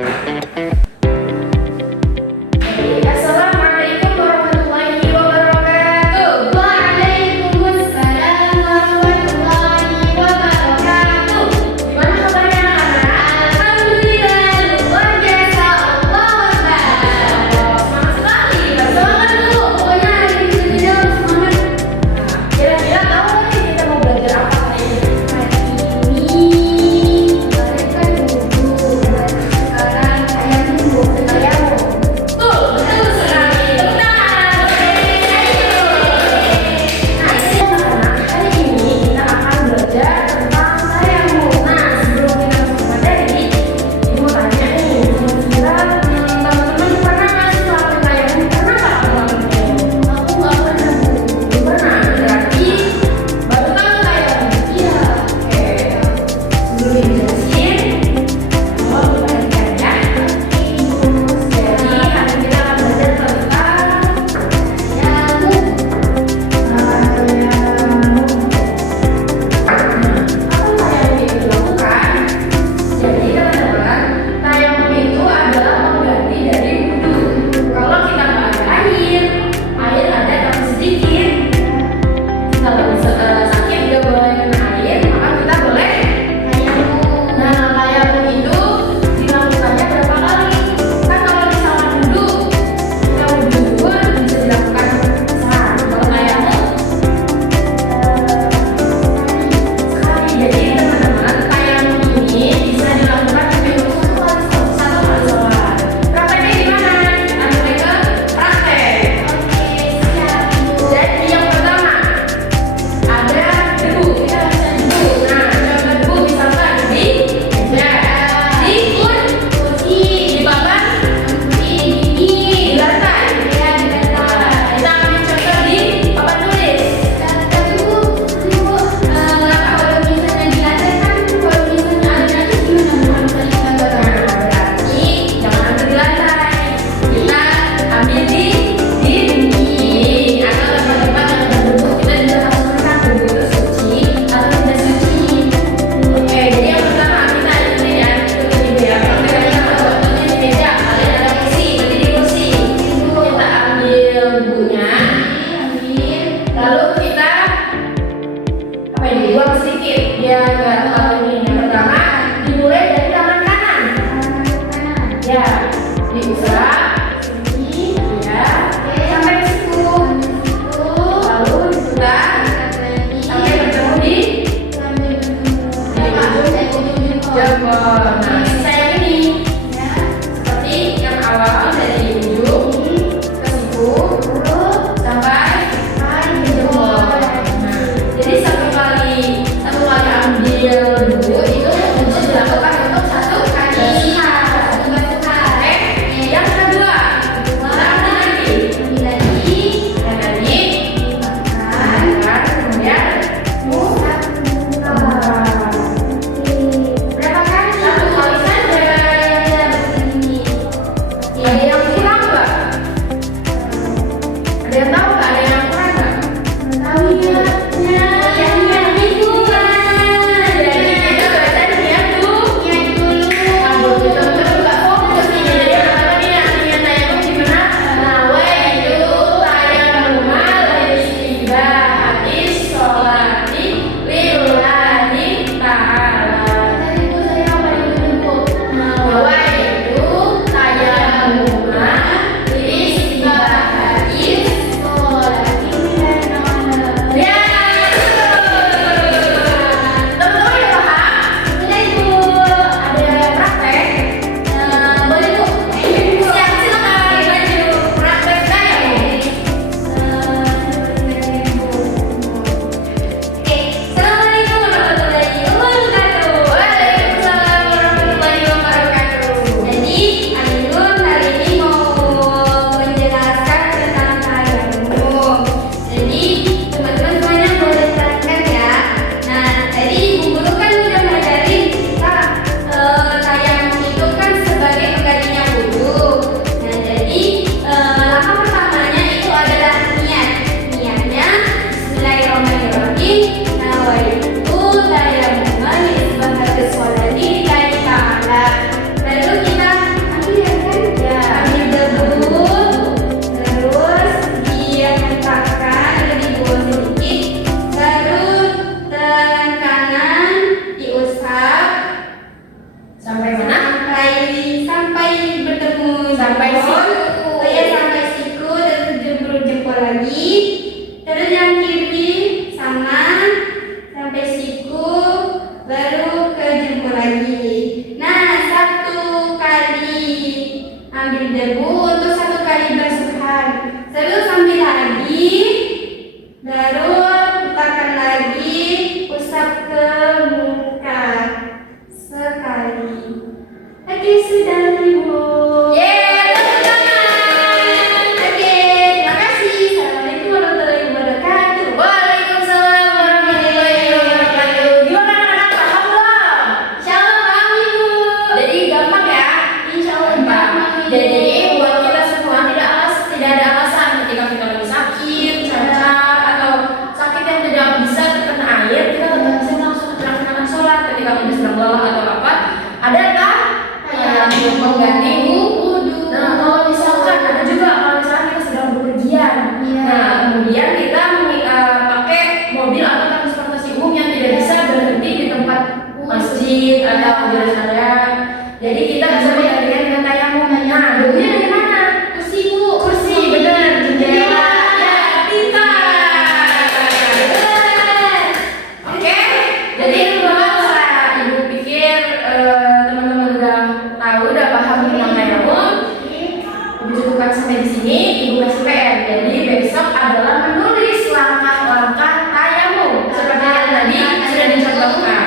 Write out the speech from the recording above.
Assalamualaikum warahmatullahi wabarakatuh. Waalaikumsalam warahmatullahi wabarakatuh. Gimana kabarnya anak-anak? Alhamdulillah, luar biasa. Allahu Akbar. Semangat sekali. Semangat dulu. Pokoknya hari ini kita harus semangat. Nah, kira-kira tahu nggak nih kita mau belajar apa hari ini? Hari ini kemarin kan dulu, sekarang sampai siku. Oh ya, sampai siku dan 70 jempol lagi. Terus yang kiri sama sampai siku baru ke jempol lagi. Nah, 1 kali ambil debu untuk 1 kali bersuhan. Terus ambil lagi, baru putarkan lagi, usap ke muka sekali. Oke, sudah Ibu. Yeay, tepuk tangan. Oke, terima kasih. Assalamualaikum warahmatullahi wabarakatuh. Waalaikumsalam warahmatullahi wabarakatuh. Gimana anak-anak, paham belum? Insyaallah paham Ibu. Jadi gampang ya? Insyaallah Gampang. Jadi buat kita semua tidak ada alasan ketika kita lagi sakit, cacat atau sakit yang tidak bisa terkena air, kita tetap bisa langsung melaksanakan sholat ketika kita sedang lelah atau apa. Ada kan? Yang mengganti wudhu. Nah, kalau misalkan ada juga kalau misalkan kita sedang bepergian. Iya. Nah, kemudian kita pakai mobil atau transportasi umum yang tidak bisa berhenti di tempat masjid atau di rest area. Jadi kita bisa menggantikan dengan tayamum. Nah, debunya dari mana? Kursi Bu. Kursi, benar. Jendela. Ya, pintar. Oke, jadi kalau ibu pikir teman-teman udah tahu, udah paham tentang tayamum, ibu cukupkan sampai di sini. Ibu kasih PR. Jadi besok adalah menulis langkah-langkah tayamum seperti yang tadi sudah dicontohkan.